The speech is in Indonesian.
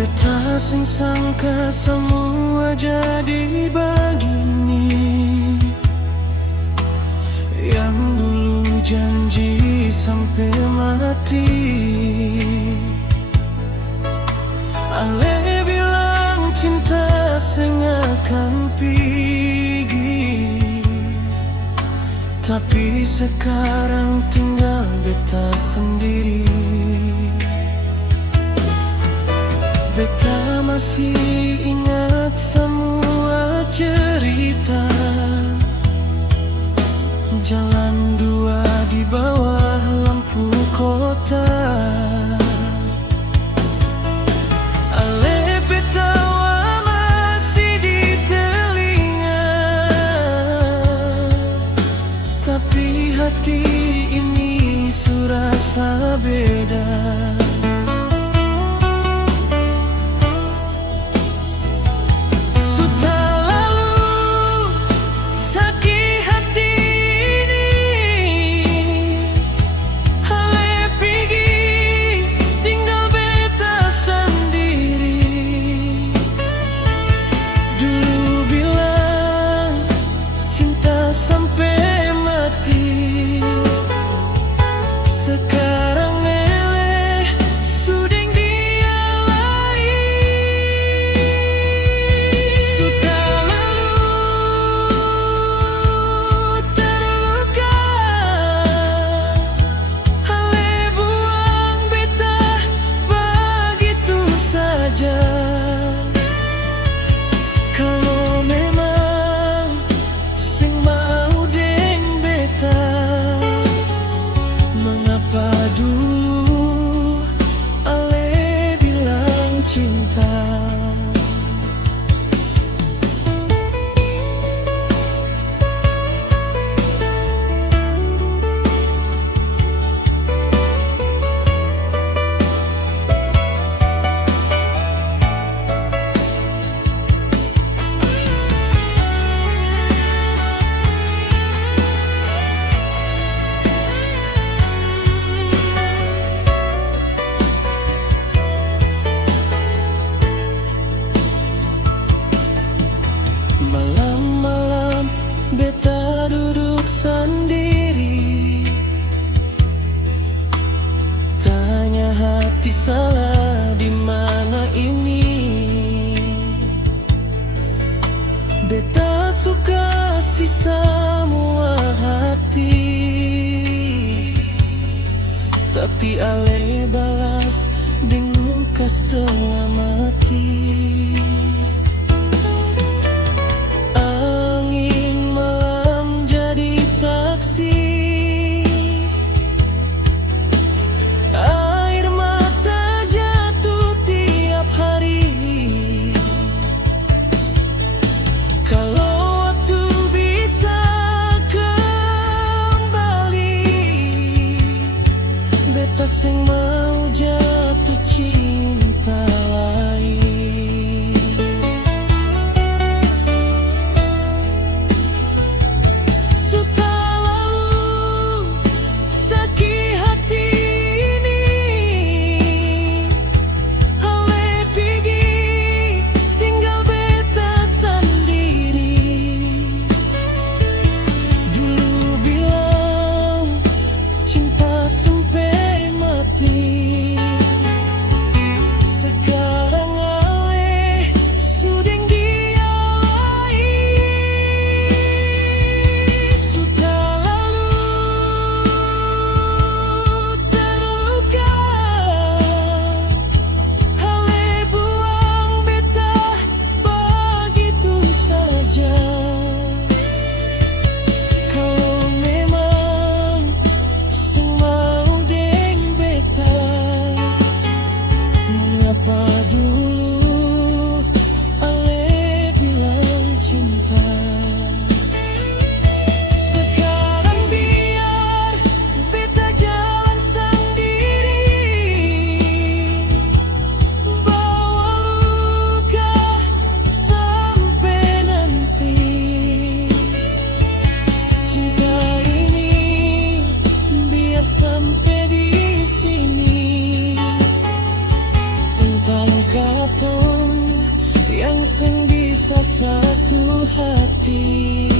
Beta sing sangka semua jadi begini, yang dulu janji sampai mati. Ale bilang cinta sing akan pergi, tapi sekarang tinggal beta sendiri. Beta masih ingat semua cerita, jalan dua di bawah lampu kota. Ale petawa masih di telinga, tapi hati ini surasa beda. Sampai mati, sekarang eleh suding dia lain. Sudah lalu terluka, ale buang beta begitu saja. Kalau memang sing mau deng beta, mengapa dulu ale bilang cinta? Malam-malam beta duduk sendiri, tanya hati salah di mana ini. Beta suka si semua hati, tapi ale balas dengan setengah mati. Sing mau jatuh cinta lagi. katon yang sing bisa satu hati.